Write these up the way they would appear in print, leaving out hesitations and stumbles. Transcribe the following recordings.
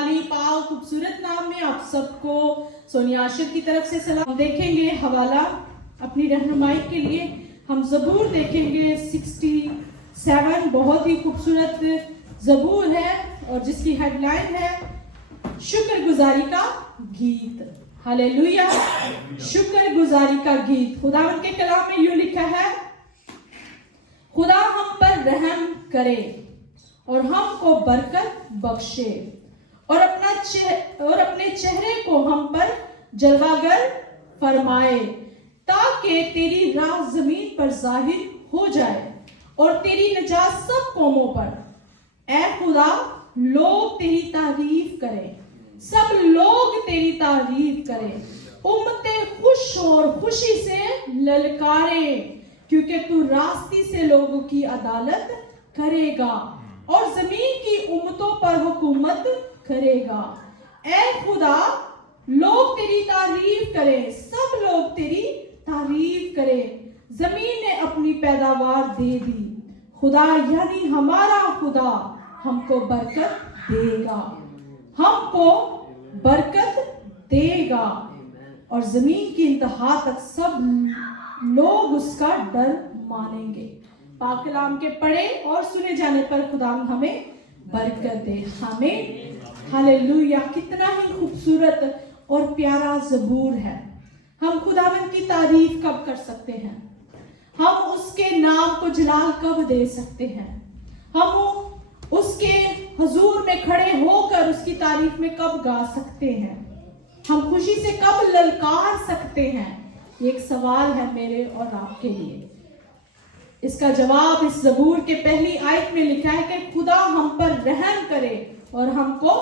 वाली पाक खूबसूरत नाम में आप सबको सोनिया आशिर की तरफ से सलाम। देखेंगे हवाला अपनी रहनुमाई के लिए, हम ज़बूर देखेंगे 67, बहुत ही खूबसूरत ज़बूर है और जिसकी हेडलाइन है शुक्रगुजारी का गीत। हालेलुया, शुक्रगुजारी का गीत। खुदावंद के कलाम में यूं लिखा है, खुदा हम पर रहम करे और हमको बरकत बख्शे और अपने चेहरे को हम पर जलवागर फरमाए, ताकि तेरी राह जमीन पर जाहिर हो जाए और तेरी नजात सब कौमों पर। ऐ खुदा, लोग तेरी तारीफ करें, सब लोग तेरी तारीफ करें, उम्मतें खुश और खुशी से ललकारें, क्योंकि तू रास्ती से लोगों की अदालत करेगा और जमीन की उम्मतों पर हुकूमत करेगा। ऐ खुदा, लोग तेरी तारीफ करें, सब लोग तेरी तारीफ करें, जमीन ने अपनी पैदावार दे दी। खुदा यानी हमारा खुदा हमको बरकत देगा, हमको बरकत देगा और जमीन की इंतहा तक सब लोग उसका डर मानेंगे। पाक कलाम के पढ़े और सुने जाने पर खुदा हमें बरकत दे। हमें हालेलुया। कितना ही खूबसूरत और प्यारा ज़बूर है। हम खुदावंद की तारीफ कब कर सकते हैं? हम उसके नाम को जलाल कब दे सकते हैं? हम उसके हुजूर में खड़े होकर उसकी तारीफ में कब गा सकते हैं? हम खुशी से कब ललकार सकते हैं? ये एक सवाल है मेरे और आपके लिए। इसका जवाब इस ज़बूर के पहली आयत में लिखा है कि खुदा हम पर रहम करे और हमको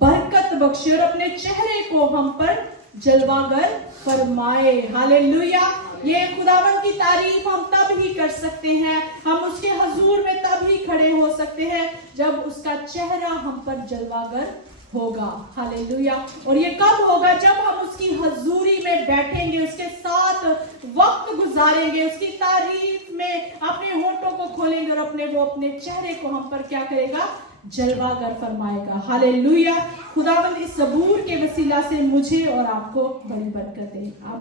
बरकत बख्शे और अपने चेहरे को हम पर जलवागर फरमाए। हालेलुया। ये खुदावंद की तारीफ हम तब ही कर सकते हैं, हम उसके हुजूर में तब ही खड़े हो सकते हैं जब उसका चेहरा हम पर जलवागर होगा। हालेलुया। और ये कब होगा? जब हम उसकी हजूरी में बैठेंगे, उसके साथ वक्त गुजारेंगे, उसकी तारीफ में अपने होठों को खोलेंगे और अपने चेहरे को हम पर क्या करेगा? जलवागर फरमाएगा। हालेलुया। खुदावंद इस ज़बूर के वसीला से मुझे और आपको बड़ी बरकत दे।